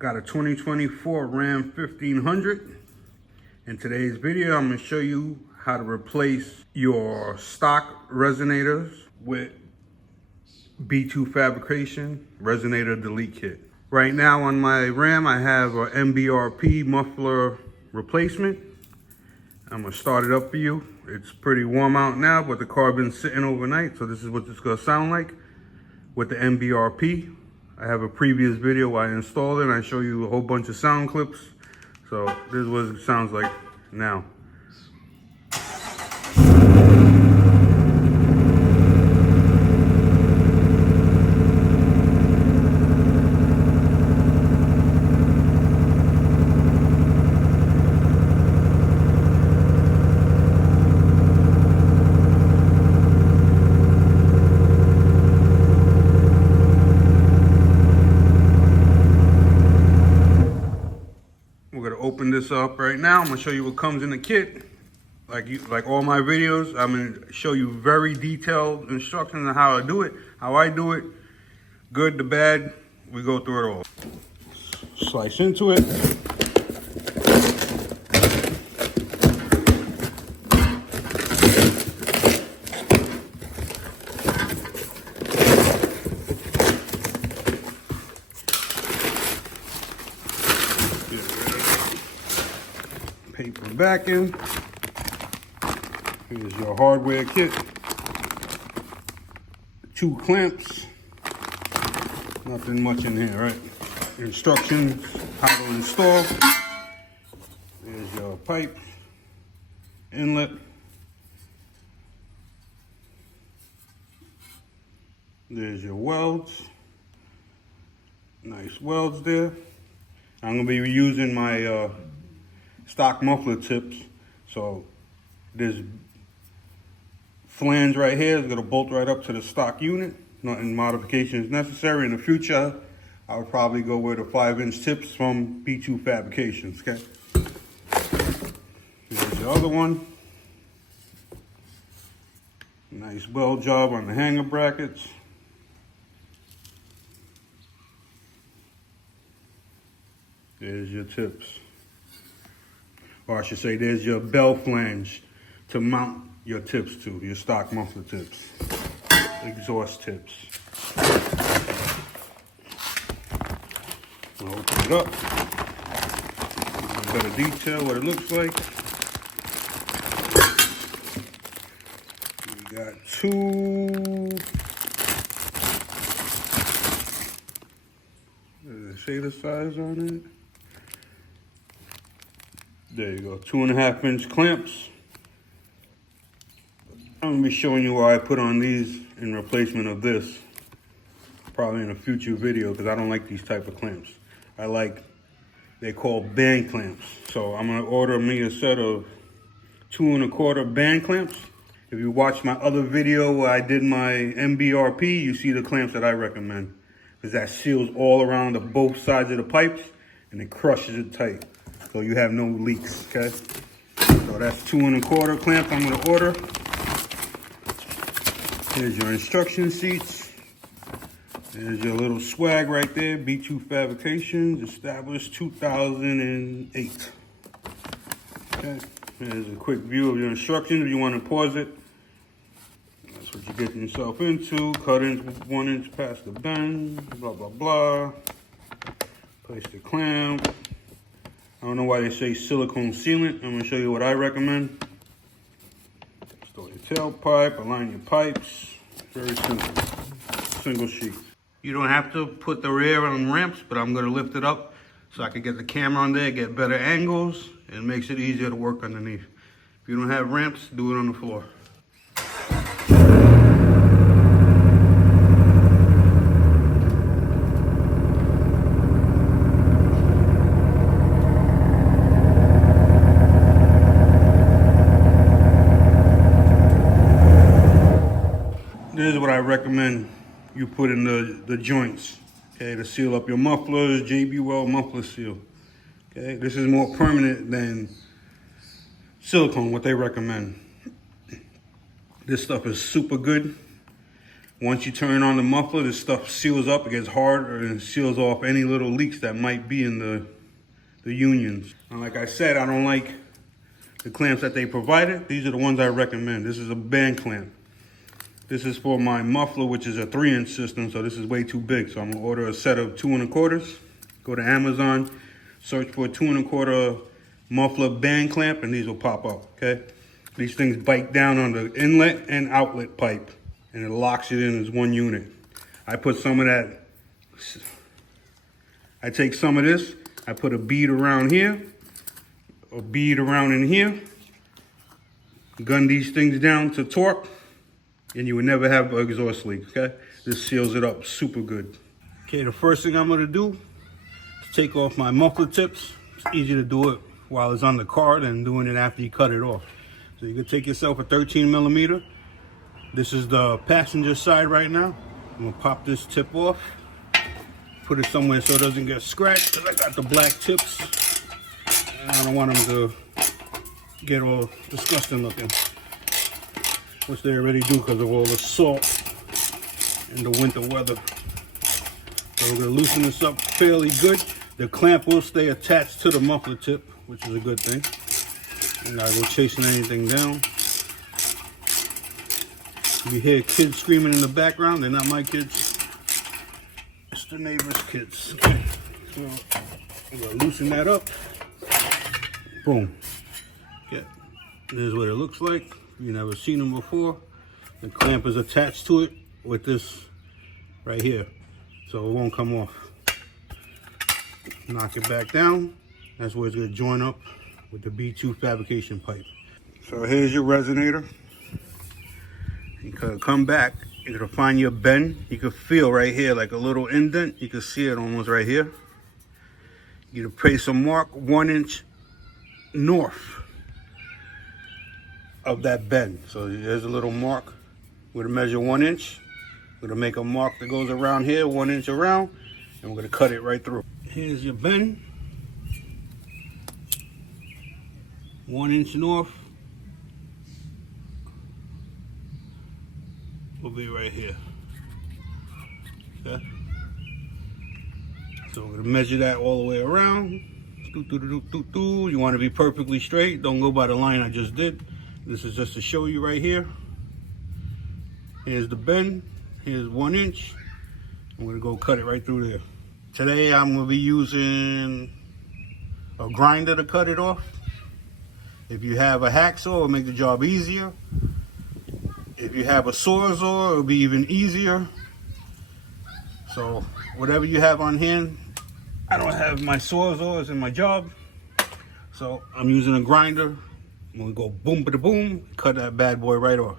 Got a 2024 Ram 1500. In today's video, I'm going to show you how to replace your stock resonators with B2 Fabrication Resonator Delete Kit. Right now on my Ram, I have a MBRP muffler replacement. I'm going to start it up for you. It's pretty warm out now, but the car's been sitting overnight, so this is what it's going to sound like with the MBRP. I have a previous video where I installed it and I show you a whole bunch of sound clips. So this is what it sounds like now. We're gonna open this up right now. I'm gonna show you what comes in the kit. Like all my videos, I'm gonna show you very detailed instructions on how I do it, good to bad. We go through it all. Slice into it. Paper backing. Here's your hardware kit. 2 clamps. Nothing much in here, right? Instructions, how to install. There's your pipe, inlet. There's your welds. Nice welds there. I'm gonna be using my stock muffler tips. So this flange right here is gonna bolt right up to the stock unit. Nothing modifications necessary. In the future, I would probably go with the 5-inch tips from B2 Fabrications, okay? Here's the other one. Nice weld job on the hanger brackets. There's your tips. Or I should say, there's your bell flange to mount your tips to, your stock muffler tips, exhaust tips. I'll open it up, a better detail what it looks like. We got 2, does it say the size on it? There you go, 2.5-inch clamps. I'm gonna be showing you why I put on these in replacement of this, probably in a future video, because I don't like these type of clamps. They call band clamps. So I'm gonna order me a set of 2¼ band clamps. If you watch my other video where I did my MBRP, you see the clamps that I recommend, because that seals all around the both sides of the pipes and it crushes it tight. So you have no leaks, okay? So that's 2¼ clamp I'm gonna order. Here's your instruction sheets. There's your little swag right there. B2 Fabrications, established 2008. Okay, here's a quick view of your instructions if you want to pause it. That's what you're getting yourself into. Cut in 1 inch past the bend, blah, blah, blah. Place the clamp. I don't know why they say silicone sealant. I'm gonna show you what I recommend. Install your tailpipe, align your pipes. Very simple, single sheet. You don't have to put the rear on ramps, but I'm gonna lift it up so I can get the camera on there, get better angles. It makes it easier to work underneath. If you don't have ramps, do it on the floor. This is what I recommend you put in the joints, okay, to seal up your mufflers, JB Weld muffler seal. Okay, this is more permanent than silicone, what they recommend. This stuff is super good. Once you turn on the muffler, this stuff seals up, it gets hard, and it seals off any little leaks that might be in the unions. And like I said, I don't like the clamps that they provided. These are the ones I recommend. This is a band clamp. This is for my muffler, which is a 3-inch system, so this is way too big. So I'm gonna order a set of 2 1/4. Go to Amazon, search for a 2 1/4 muffler band clamp, and these will pop up, okay? These things bite down on the inlet and outlet pipe, and it locks it in as one unit. I put some of that, I take some of this, I put a bead around here, a bead around in here, gun these things down to torque, and you would never have an exhaust leak, okay? This seals it up super good. Okay, the first thing I'm gonna do is take off my muffler tips. It's easier to do it while it's on the car than doing it after you cut it off. So you can take yourself a 13 millimeter. This is the passenger side right now. I'm gonna pop this tip off, put it somewhere so it doesn't get scratched, because I got the black tips. And I don't want them to get all disgusting looking, which they already do because of all the salt and the winter weather. So we're gonna loosen this up fairly good. The clamp will stay attached to the muffler tip, which is a good thing. And I go chasing anything down. You hear kids screaming in the background. They're not my kids. It's the neighbor's kids. Okay. So I'm gonna loosen that up. Boom. Okay. This is what it looks like. You never seen them before. The clamp is attached to it with this right here, so it won't come off. Knock it back down. That's where it's gonna join up with the B2 fabrication pipe. So here's your resonator. You can come back, you're gonna find your bend. You can feel right here like a little indent. You can see it almost right here. You're gonna place a mark 1 inch north of that bend. So there's a little mark. We're gonna measure 1 inch. We're gonna make a mark that goes around here, 1 inch around, and we're gonna cut it right through. Here's your bend. 1 inch north will be right here. Okay. So we're gonna measure that all the way around. You want to be perfectly straight. Don't go by the line I just did. This is just to show you right here. Here's the bend. Here's 1 inch. I'm gonna go cut it right through there. Today I'm gonna be using a grinder to cut it off. If you have a hacksaw, it'll make the job easier. If you have a sawzall, it'll be even easier. So whatever you have on hand. I don't have my sawzalls in my job, so I'm using a grinder. I'm gonna go boom, ba boom, cut that bad boy right off.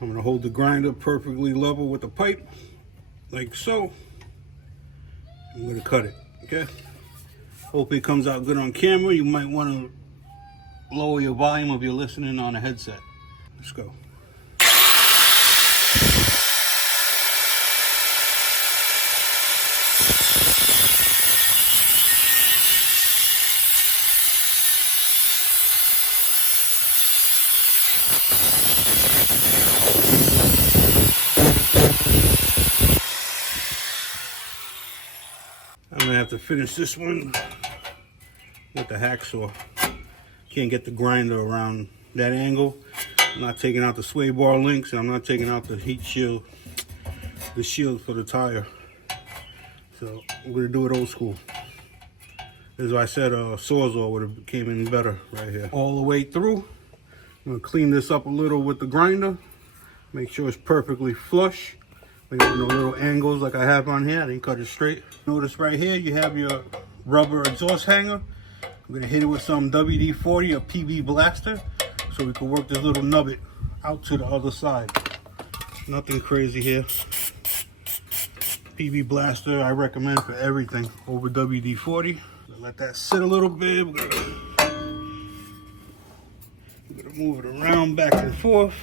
I'm gonna hold the grinder perfectly level with the pipe, like so. I'm gonna cut it, okay? Hope it comes out good on camera. You might wanna lower your volume if you're listening on a headset. Let's go. I'm gonna have to finish this one with the hacksaw. Can't get the grinder around that angle. I'm not taking out the sway bar links, and I'm not taking out the heat shield, the shield for the tire. So I'm gonna do it old school. As I said, a sawzall would have came in better right here. All the way through. I'm gonna clean this up a little with the grinder. Make sure it's perfectly flush. We got no little angles like I have on here. I didn't cut it straight. Notice right here, you have your rubber exhaust hanger. I'm gonna hit it with some WD-40 or PB blaster so we can work this little nugget out to the other side. Nothing crazy here. PB blaster I recommend for everything over WD-40. Let that sit a little bit. We're gonna move it around back and forth.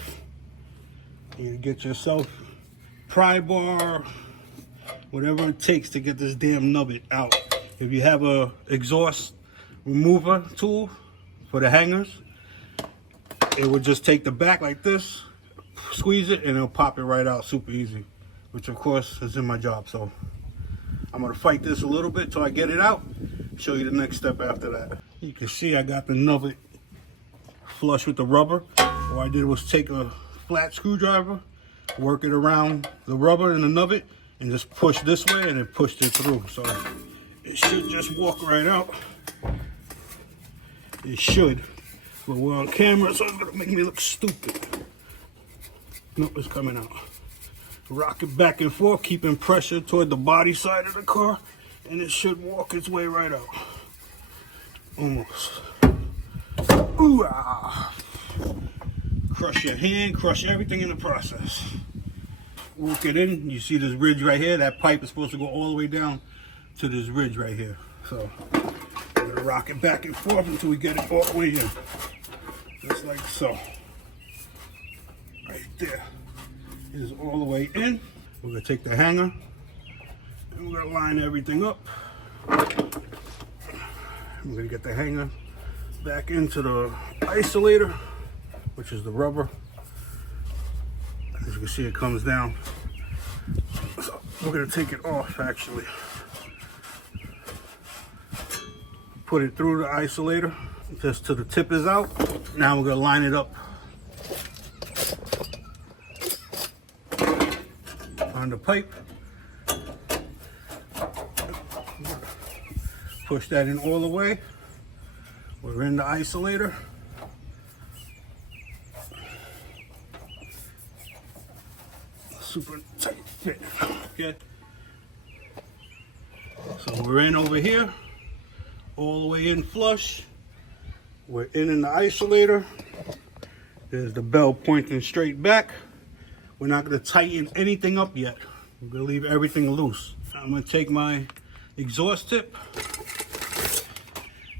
You get yourself pry bar, whatever it takes to get this damn nugget out. If you have a exhaust remover tool for the hangers, it would just take the back like this, squeeze it and it'll pop it right out super easy, which of course is in my job. So I'm gonna fight this a little bit till I get it out. Show you the next step after that. You can see I got the nugget flush with the rubber. What I did was take a flat screwdriver, work it around the rubber and the nugget, and just push this way, and it pushed it through. So it should just walk right out. It should. But we're on camera, so it's gonna make me look stupid. Nope, it's coming out. Rock it back and forth, keeping pressure toward the body side of the car, and it should walk its way right out. Almost. Ooh, ah. Crush your hand, crush everything in the process. Work it in. You see this ridge right here? That pipe is supposed to go all the way down to this ridge right here. So we're gonna rock it back and forth until we get it all the way in. Just like so. Right there is all the way in. We're gonna take the hanger and we're gonna line everything up. We're gonna get the hanger back into the isolator, which is the rubber. As you can see, it comes down. So we're gonna take it off actually. Put it through the isolator just till the tip is out. Now we're gonna line it up on the pipe. Push that in all the way. We're in the isolator. Super tight fit. Okay. So we're in over here, all the way in flush. We're in the isolator. There's the bell pointing straight back. We're not going to tighten anything up yet. We're going to leave everything loose. I'm going to take my exhaust tip.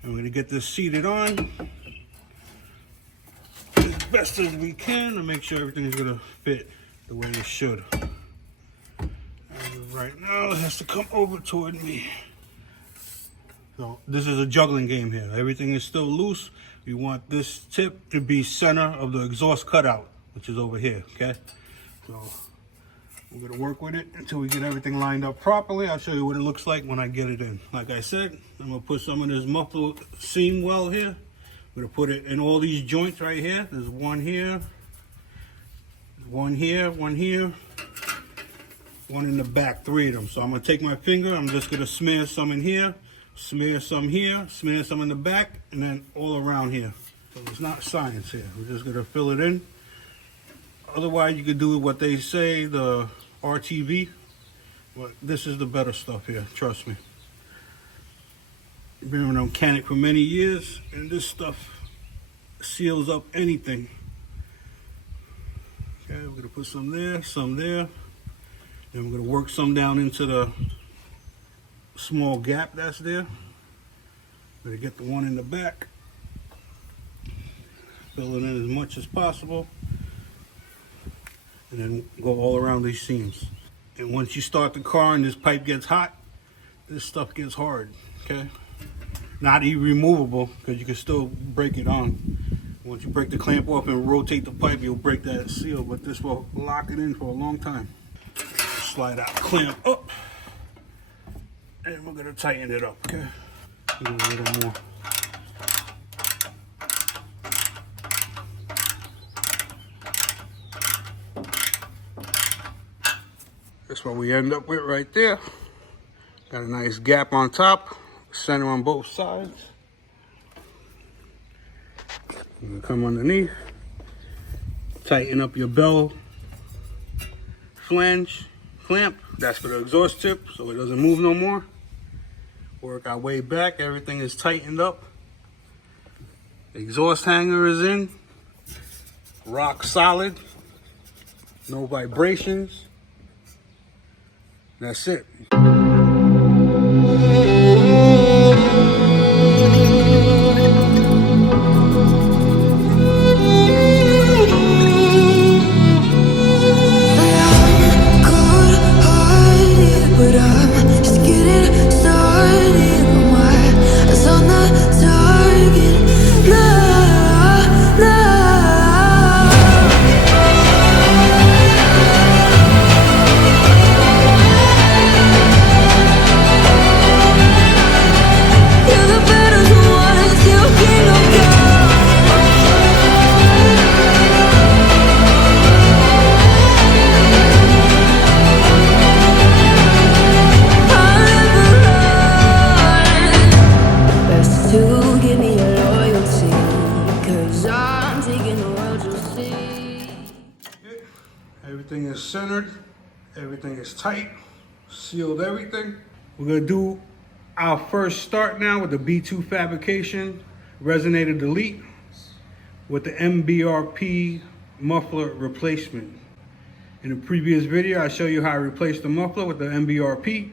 I'm going to get this seated on as best as we can to make sure everything is going to fit the way it should. And right now it has to come over toward me. So this is a juggling game here. Everything is still loose. We want this tip to be center of the exhaust cutout, which is over here, okay? So we're gonna work with it until we get everything lined up properly. I'll show you what it looks like when I get it in. Like I said, I'm gonna put some of this muffler seam weld here. I'm gonna put it in all these joints right here. There's one here, one here, one here, one in the back, 3 of them. So I'm gonna take my finger, I'm just gonna smear some in here, smear some here, smear some in the back, and then all around here. So it's not science here. We're just gonna fill it in. Otherwise, you could do what they say, the RTV, but this is the better stuff here, trust me. I've been a mechanic for many years, and this stuff seals up anything. Okay, we're gonna put some there, then we're gonna work some down into the small gap that's there. We're gonna get the one in the back, fill it in as much as possible, and then go all around these seams. And once you start the car and this pipe gets hot, this stuff gets hard, okay? Not irremovable, because you can still break it on. Once you break the clamp off and rotate the pipe, you'll break that seal, but this will lock it in for a long time. Slide that clamp up, and we're gonna tighten it up, okay? Do a little more. That's what we end up with right there. Got a nice gap on top, center on both sides. You can come underneath, tighten up your bell flange clamp. That's for the exhaust tip, so it doesn't move no more. Work our way back, everything is tightened up. The exhaust hanger is in, rock solid, no vibrations. That's it. Everything is tight, sealed everything. We're gonna do our first start now with the B2 Fabrication Resonator Delete with the MBRP muffler replacement. In the previous video, I showed you how I replaced the muffler with the MBRP.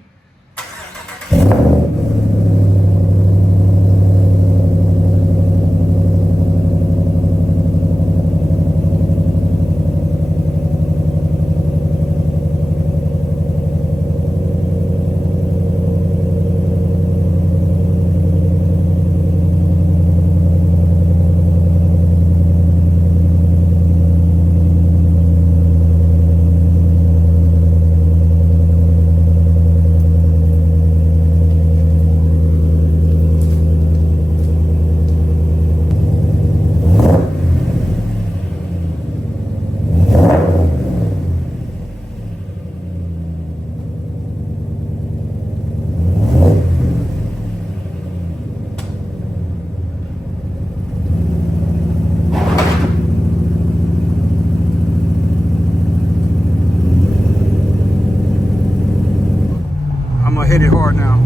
Hit it hard now.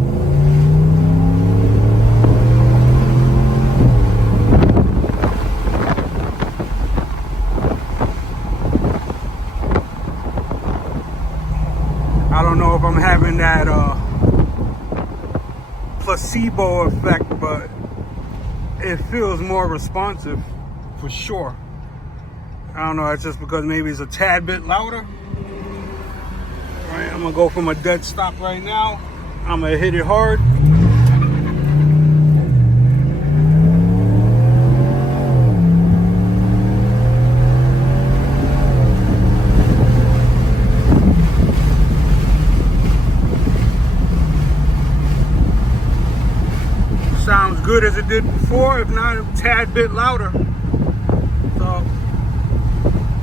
I don't know if I'm having that placebo effect, but it feels more responsive for sure. I don't know, it's just because maybe it's a tad bit louder. All right, I'm gonna go from a dead stop right now. I'm gonna hit it hard. Sounds good as it did before, if not a tad bit louder. So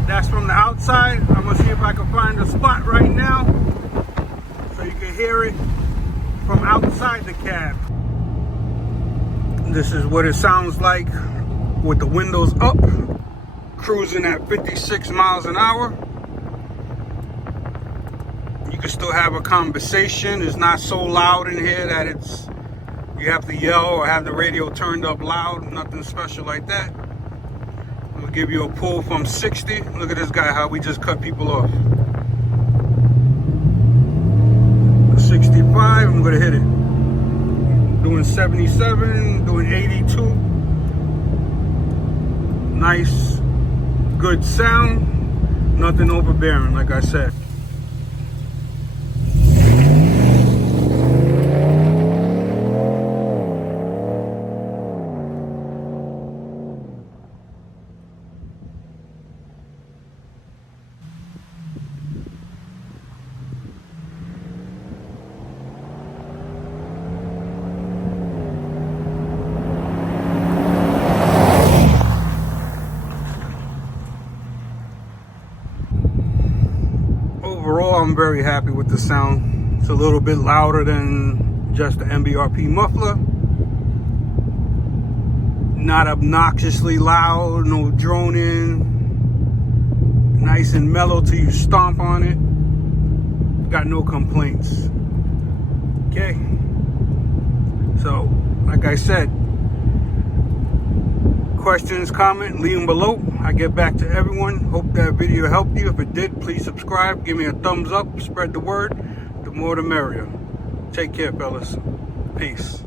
that's from the outside. I'm gonna see if I can find a spot right now so you can hear it from outside the cab. This is what it sounds like with the windows up, cruising at 56 miles an hour. You can still have a conversation. It's not so loud in here that you have to yell or have the radio turned up loud. Nothing special like that. I'm gonna give you a pull from 60. Look at this guy, how we just cut people off. 65, I'm gonna hit it. Doing 77, doing 82. Nice, good sound. Nothing overbearing, like I said. Overall, I'm very happy with the sound. It's a little bit louder than just the MBRP muffler. Not obnoxiously loud, no droning. Nice and mellow till you stomp on it. Got no complaints. Okay. So, like I said, questions, comment, leave them below. I get back to everyone. Hope that video helped you. If it did, please subscribe. Give me a thumbs up. Spread the word. The more the merrier. Take care, fellas. Peace.